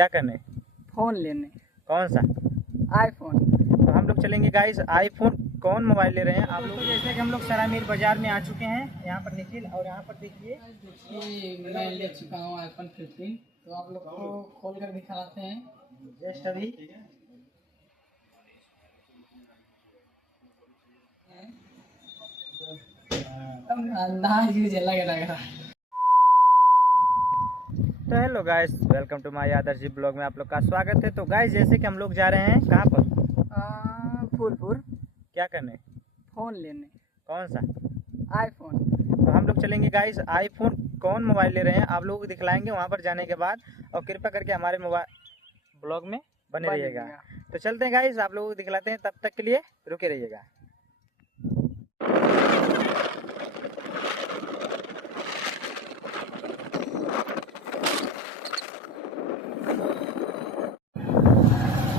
क्या करने? फोन लेने। कौन सा? आईफोन। तो हम लोग चलेंगे गाइस आईफोन। कौन मोबाइल ले रहे हैं आप लोग? जैसे कि हम लोग सरामीर बाजार में आ चुके हैं, यहाँ पर निखिल और यहाँ पर देखिए मैं ले चुका हूँ आईफोन 15। तो आप लोग को खोल कर दिखाते हैं जस्ट अभी। तो hello guys, welcome to my Adarsh blog में आप लोग का स्वागत है। तो गाइस जैसे कि हम लोग जा रहे हैं कहाँ पर? फूलपुर। क्या करने? फोन लेने। कौन सा? आईफोन। तो हम लोग चलेंगे गाइस आईफोन। कौन मोबाइल ले रहे हैं आप लोगों को दिखलाएंगे वहाँ पर जाने के बाद, और कृपया करके हमारे मोबाइल ब्लॉग में बने रहिएगा। तो चलते हैं गाइस, आप लोगों को दिखलाते हैं, तब तक के लिए रुके रहिएगा।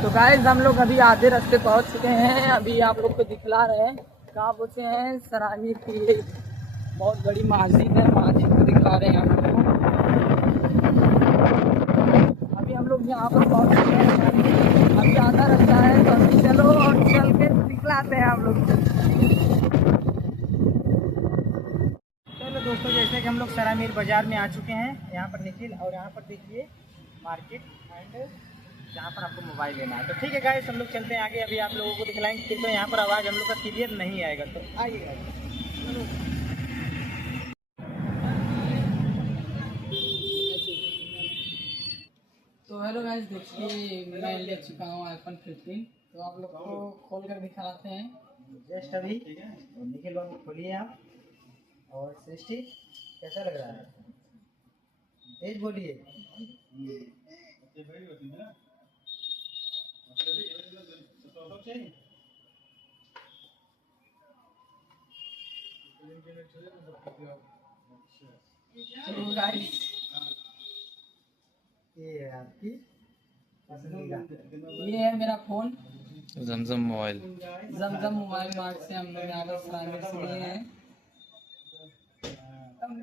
तो गाइस हम लोग अभी आधे रास्ते पहुंच चुके हैं। अभी आप लोग को दिखला रहे हैं कहाँ पहुँचे हैं। सरामीर की ये बहुत बड़ी मस्जिद है, मस्जिद को दिखला रहे हैं आप लोग को। अभी हम लोग यहाँ पर पहुँच चुके हैं। अभी आधा रास्ता है, तो अभी चलो और चल के दिखलाते हैं आप लोग। चलो दोस्तों, जैसे कि हम लोग सरामीर बाजार में आ चुके हैं, यहाँ पर निखिल और यहाँ पर देखिए मार्केट एंड जहाँ पर आपको मोबाइल लेना है। तो ठीक है गाइस, हम लोग चलते हैं आगे। अभी आप लोगों को दिखलाएंगे, क्योंकि यहाँ पर आवाज़ हम लोग का क्लियर नहीं आएगा। तो आइए। तो हेलो गाइस, देखिए मैं ले चुका हूँ आईफोन 15। तो आप लोग को खोल कर दिखाते हैं जस्ट अभी। तो निखिल बाबू खोलिए आप, और सृष्टि कैसा लग रहा है? तेज बोलिए। तो गाइस ये है आपकी पसंदीदा, ये है मेरा फोन जमजम मोबाइल। जमजम मोबाइल मार्ट से हम लोग यहाँ पर सरामीर से लिए हैं।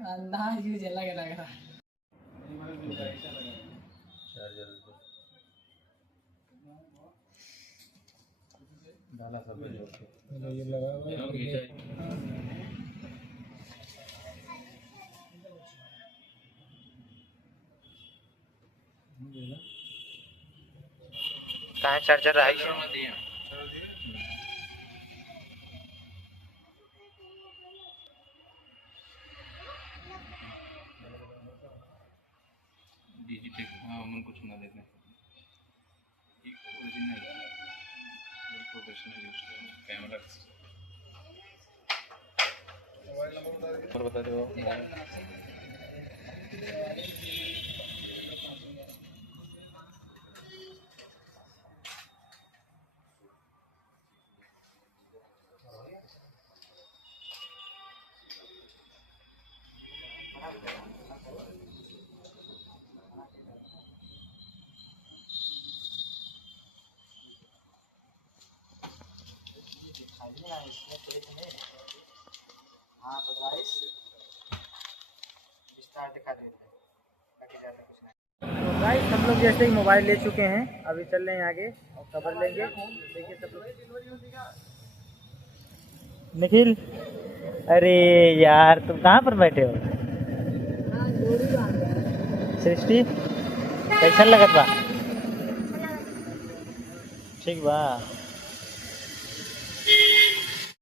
अंदाज यूज अलग लग रहा है। डाला सब ये लगा कहाँ चार्जर रहा है? डिजिटेक मन कुछ ना देते ओरिजिनल प्रोफेशनल यूज कैमरा। और बता दो हाँ। तो गाइस विस्तार दिखा देते हैं, बाकी ज़्यादा कुछ नहीं। तो गाइस हम लोग जैसे ही मोबाइल ले चुके हैं, अभी चल रहे हैं आगे और खबर लेंगे। देखिए सब लोग। निखिल, अरे यार तुम कहाँ पर बैठे हो? सृष्टि कैसा लगत बा? ठीक बा।